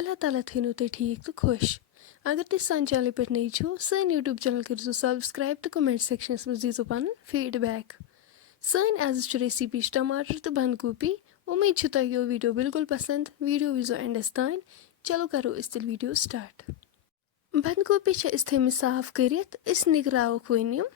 اللہ تعالیٰ تھٲینو تُہۍ ٹھیٖک تہٕ خۄش اگر تُہۍ سانہِ چینلہِ پٮ۪ٹھ نٔے چھِو سٲنۍ یوٗٹیوٗب چینل کٔرۍزیو سبسکرایب تہٕ کمنٹ سیکشنس منٛز دیٖزیو پنُن فیٖڈبیک سٲنۍ آزٕچ ریسِپی چھِ ٹماٹر تہٕ بنٛد گوٗپی اُمید چھِ تۄہہِ یہِ ویٖڈیو بالکل پسنٛد ویٖڈیو وٕچھزیو اینڈس تانۍ چلو کرو أسۍ تیٚلہِ ویٖڈیو سٹارٹ بنٛد گوٗپی چھِ أسۍ تھٲمٕتۍ صاف کٔرِتھ أسۍ نِگراووکھ وۄنۍ یِم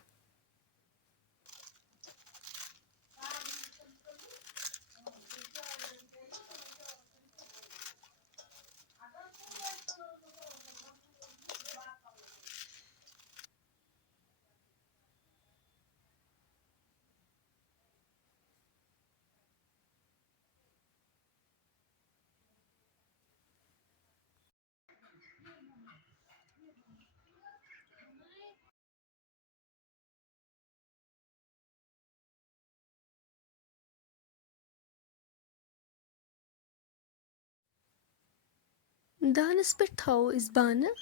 دانس پٮ۪ٹھ تھاوو أسۍ بانہٕ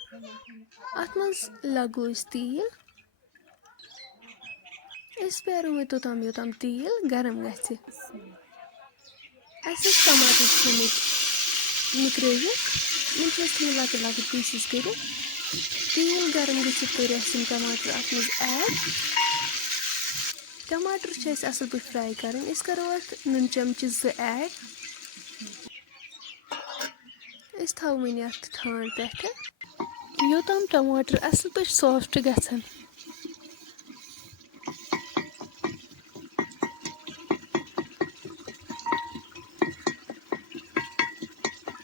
اتھ منٛز لاگو أسۍ تیٖل أسۍ پیارو وۄنۍ توٚتام یوٚتام تیٖل گرم گژھِ اَسہِ ٲسۍ ٹماٹر تھٲمٕتۍ نِکرٲوِتھ یِم چھِ أسۍ تھٲمٕتۍ لۄکٕٹۍ لۄکٕٹۍ پیٖسِز کٔرِتھ تیٖل گرم گٔژھِتھ کٔرۍ اَسہِ یِم ٹماٹر اتھ منٛز ایڈ ٹماٹر چھِ اَسہِ اصل پٲٹھۍ فراے کرٕنۍ أسۍ کرو اتھ نُن چمچہِ 2 ایڈ أسۍ تھاوو وۄنۍ اتھ ٹھانٛڈ پٮ۪ٹھٕ یوٚتام ٹماٹر اصل پٲٹھۍ سافٹ گژھن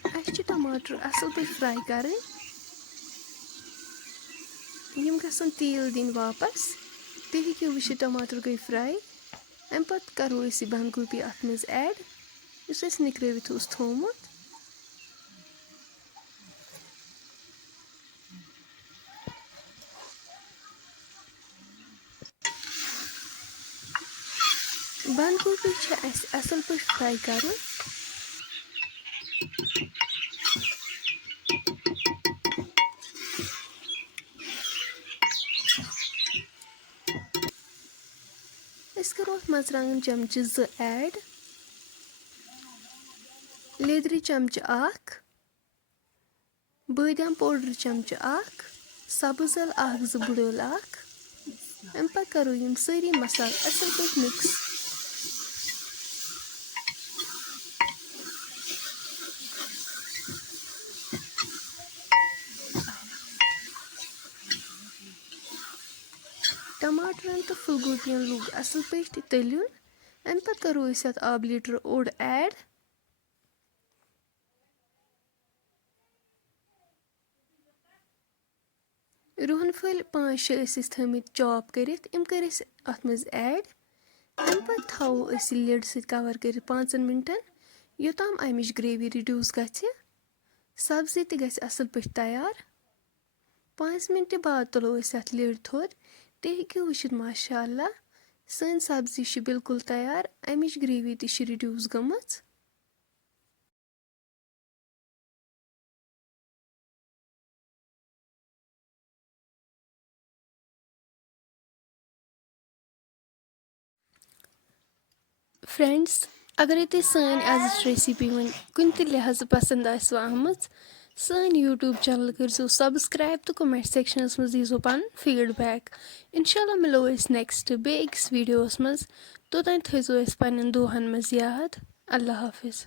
اَسہِ چھِ ٹماٹر اصل پٲٹھۍ فراے کرٕنۍ یِم گژھن تیٖل دِنۍ واپس تُہۍ ہیٚکِو وٕچھِتھ ٹماٹر گٔے فراے امہِ پتہٕ کرو أسۍ یہِ بنٛد گوٗپی اتھ منٛز ایڈ یُس أسۍ نِکرٲوِتھ اوس تھومُت بنٛد گوٗپی چھِ اَسہِ اصل پٲٹھۍ فراے کرُن أسۍ کرو اتھ مرژٕوانٛگن چمچہِ 2 ایڈ لیدرِ چمچہِ 1 بٲدیان پوڈر چمچہِ 1 سبٕز ٲلہٕ 1-2 بٕڈ ٲلہٕ 1 امہِ پتہٕ کرو یِم سٲری مسالہٕ اصل پٲٹھۍ مِکس ٹماٹرن تہٕ پھُل گوٗپین لوٚگ اصل پٲٹھۍ تٔلیُن امہِ پتہٕ کرو أسۍ اتھ آبہٕ لیٖٹر اوٚڑ ایڈ رُہن پھٔلۍ 5-6 ٲسۍ أسۍ تھٲمٕتۍ چاپ کٔرِتھ یِم کٔرۍ أسۍ اتھ منٛز ایڈ امہِ پتہٕ تھاوو أسۍ یہِ لِڈ سۭتۍ کور کٔرِتھ 5 مِنٹن یوٚتام امِچ گریوی رِڈیوٗس گژھِ سبزی تہِ گژھِ اصل پٲٹھۍ تیار 5 مِنٹہِ بعد تُلو أسۍ اتھ لِڈ تھوٚد تُہۍ ہیٚکِو وٕچھِتھ ماشاء اللہ سٲنۍ سبزی چھِ بالکُل تیار امِچ گریوی تہِ چھِ رِڈیوٗس گٔمٕژ فرینڈس اگرے تۄہہِ سٲنۍ آزٕچ ریسِپی وۄنۍ کُنہِ تہِ لحاظہٕ پسنٛد آسوٕ آمٕژ سٲنۍ یوٗٹیوٗب چینل کٔرۍزیو سبسکرایب تہٕ کمنٹ سیکشنس منٛز دیٖزیو پنُن فیٖڈبیک انشاء اللہ مِلو أسۍ نیکسٹ بیٚیہِ أکِس ویٖڈیوس منٛز توٚتانۍ تھٲیزیو أسۍ پننٮ۪ن دُعاہن منٛز یاد اللہ حافظ